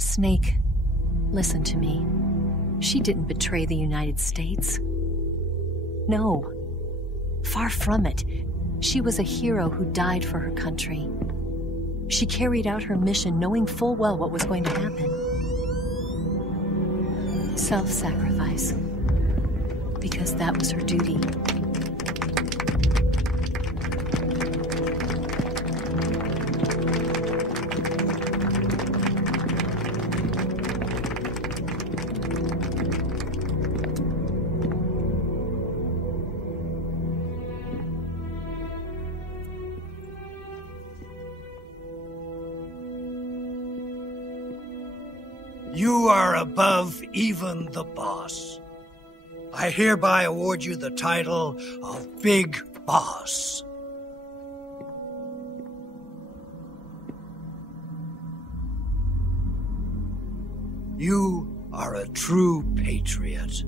Snake, listen to me. She didn't betray the United States. No. Far from it. She was a hero who died for her country. She carried out her mission knowing full well what was going to happen. Self-sacrifice. Because that was her duty. You are above even the boss. I hereby award you the title of Big Boss. You are a true patriot.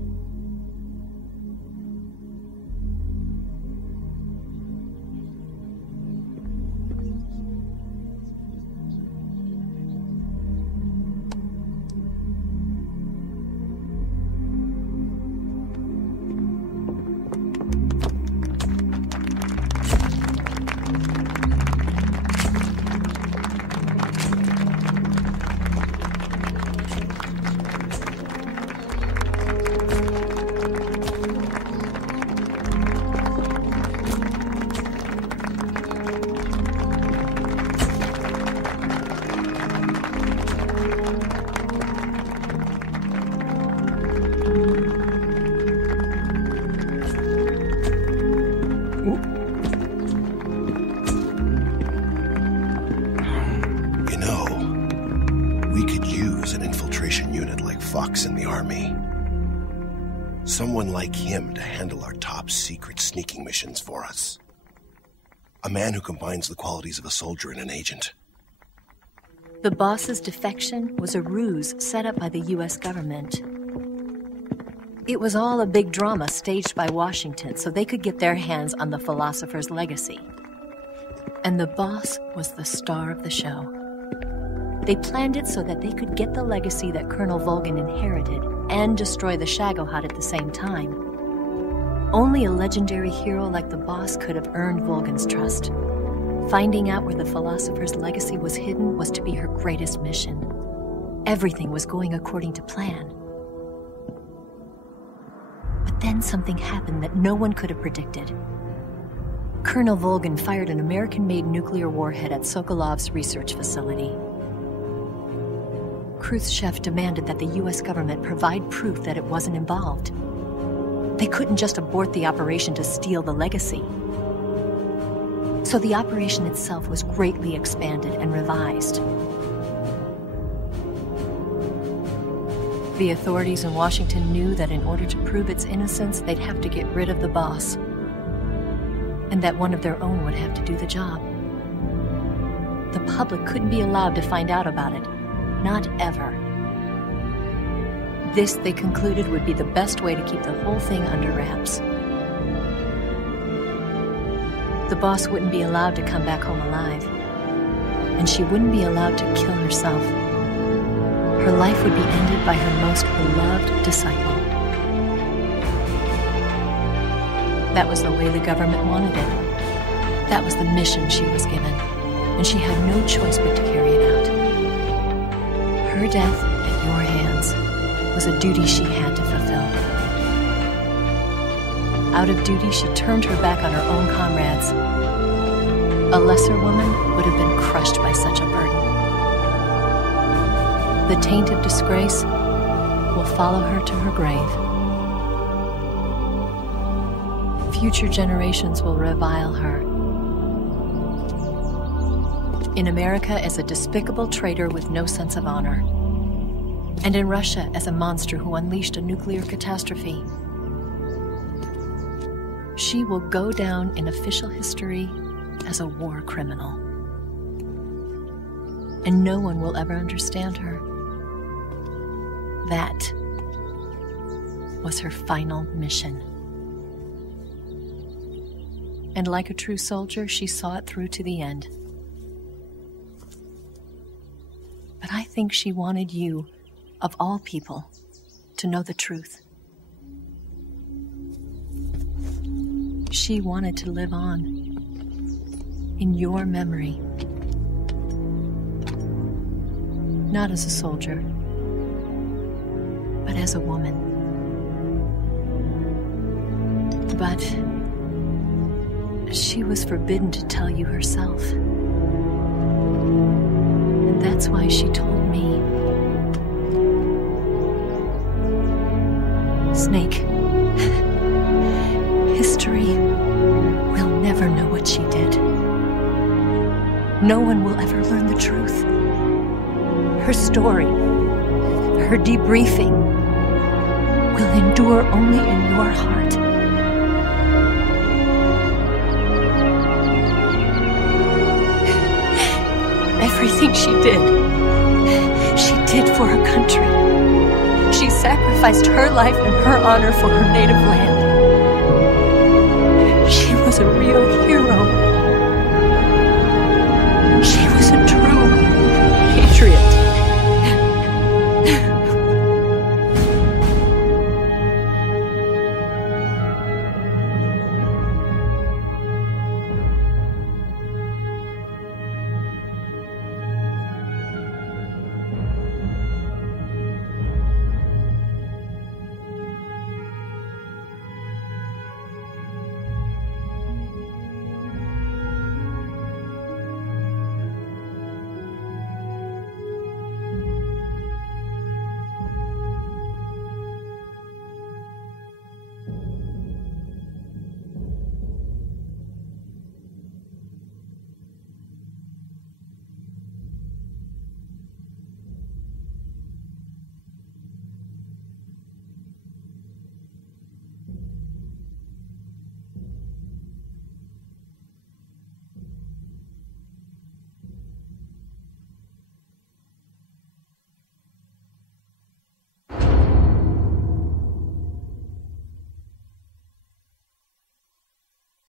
In the army. Someone like him to handle our top secret sneaking missions for us. A man who combines the qualities of a soldier and an agent. The boss's defection was a ruse set up by the US government. It was all a big drama staged by Washington so they could get their hands on the philosopher's legacy. And the boss was the star of the show. They planned it so that they could get the legacy that Colonel Volgin inherited and destroy the Shagohod at the same time. Only a legendary hero like the boss could have earned Volgin's trust. Finding out where the philosopher's legacy was hidden was to be her greatest mission. Everything was going according to plan. But then something happened that no one could have predicted. Colonel Volgin fired an American-made nuclear warhead at Sokolov's research facility. Khrushchev demanded that the US government provide proof that it wasn't involved. They couldn't just abort the operation to steal the legacy. So the operation itself was greatly expanded and revised. The authorities in Washington knew that in order to prove its innocence, they'd have to get rid of the boss, and that one of their own would have to do the job. The public couldn't be allowed to find out about it. Not ever. This, they concluded, would be the best way to keep the whole thing under wraps. The boss wouldn't be allowed to come back home alive, and she wouldn't be allowed to kill herself. Her life would be ended by her most beloved disciple. That was the way the government wanted it. That was the mission she was given, and she had no choice but to carry it out. Her death at your hands was a duty she had to fulfill. Out of duty, she turned her back on her own comrades. A lesser woman would have been crushed by such a burden. The taint of disgrace will follow her to her grave. Future generations will revile her. In America as a despicable traitor with no sense of honor. And in Russia as a monster who unleashed a nuclear catastrophe. She will go down in official history as a war criminal. And no one will ever understand her. That was her final mission. And like a true soldier, she saw it through to the end. But I think she wanted you, of all people, to know the truth. She wanted to live on in your memory. Not as a soldier, but as a woman. But she was forbidden to tell you herself. And that's why she told me. Snake, history will never know what she did. No one will ever learn the truth. Her story, her debriefing, will endure only in your heart. Everything she did for her country. She sacrificed her life and her honor for her native land. She was a real hero.